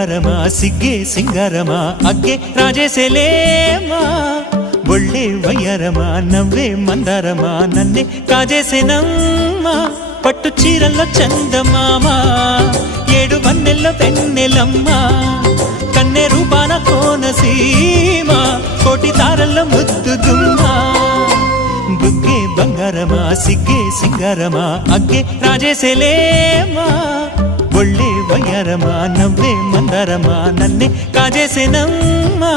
బంగారమా సిగ్గే సింగారమా అగ్గే రాజేసేలేమా ఒళ్ళే వయ్యారమా నవ్వే మందారమా నన్నే కాజేసేనమ్మా పట్టు చీరల్లో చందమామా ఏడు వన్నెల్లో పెన్నెలమ్మా కన్నె రూపాన కోనసీమ కోటి తారల్లో ముద్దుదుమ్మా బుగ్గే బంగారమా సిగ్గే సింగారమా అగ్గే రాజేసేలేమా ఒళ్ళే వయ్యారమా నవ్వే మందారమా నన్నే కాజేసేనమ్మా